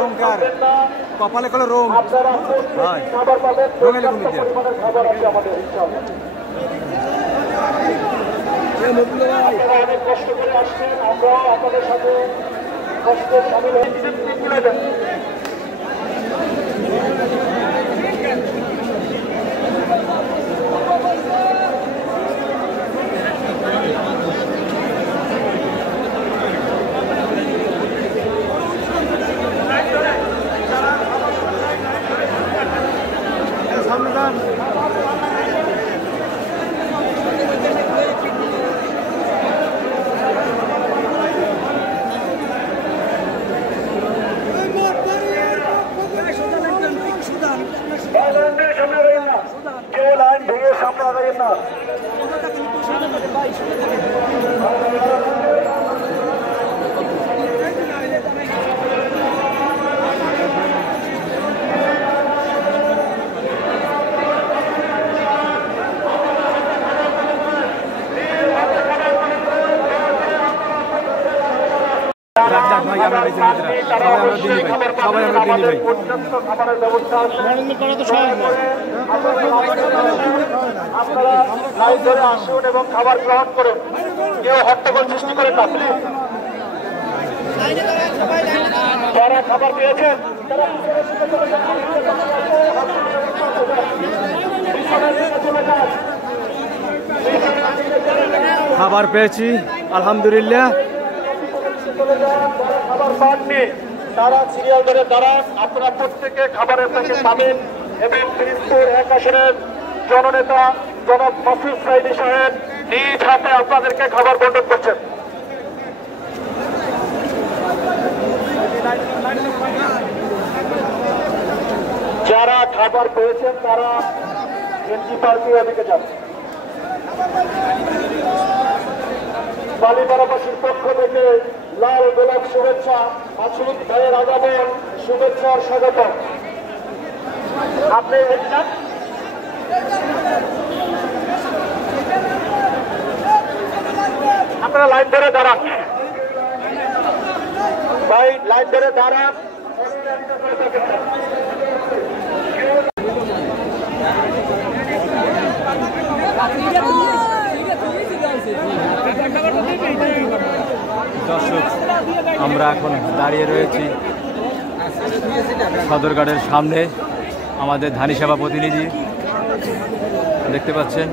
রোমকার কপালে কলে রোম রোমের অনেক কষ্ট করে আসছেন, আমরা আপনাদের সাথে কষ্টে সামিল হয়েছি। আসুন এবং খাবার গ্রহণ করুন, কেউ হট্টগোল সৃষ্টি করেন না প্লিজ। যারা খাবার পেয়েছেন খাবার পেয়েছি আলহামদুলিল্লাহ। খাবার পাননি তারা সিরিয়াল ধরে দাঁড়ান, আপনারা প্রত্যেকে খাবারের প্যাকেট পাবেন। এবং ফিরিজপুর 1 আসনের জননেতা জনাব মাসুদ সাইদি সাহেব নিজ হাতে আপনাদেরকে খাবার বন্টন করছেন। যারা খাবার পেয়েছেন তারা এনজি পার্টি এদিকে যান। বালিপাড়াবাসীর পক্ষ থেকে লাল গোলাপ শুভেচ্ছা, মাসুদ ভাইয়ের আগমন শুভেচ্ছার স্বাগত। আপনি আপনারা লাইন ধরে দাঁড়ান ভাই, লাইন ধরে দাঁড়ান। দর্শক, আমরা এখন দাঁড়িয়ে রয়েছি সদরঘাটের সামনে। আমাদের ধানি সেবা প্রতিনিধি দেখতে পাচ্ছেন।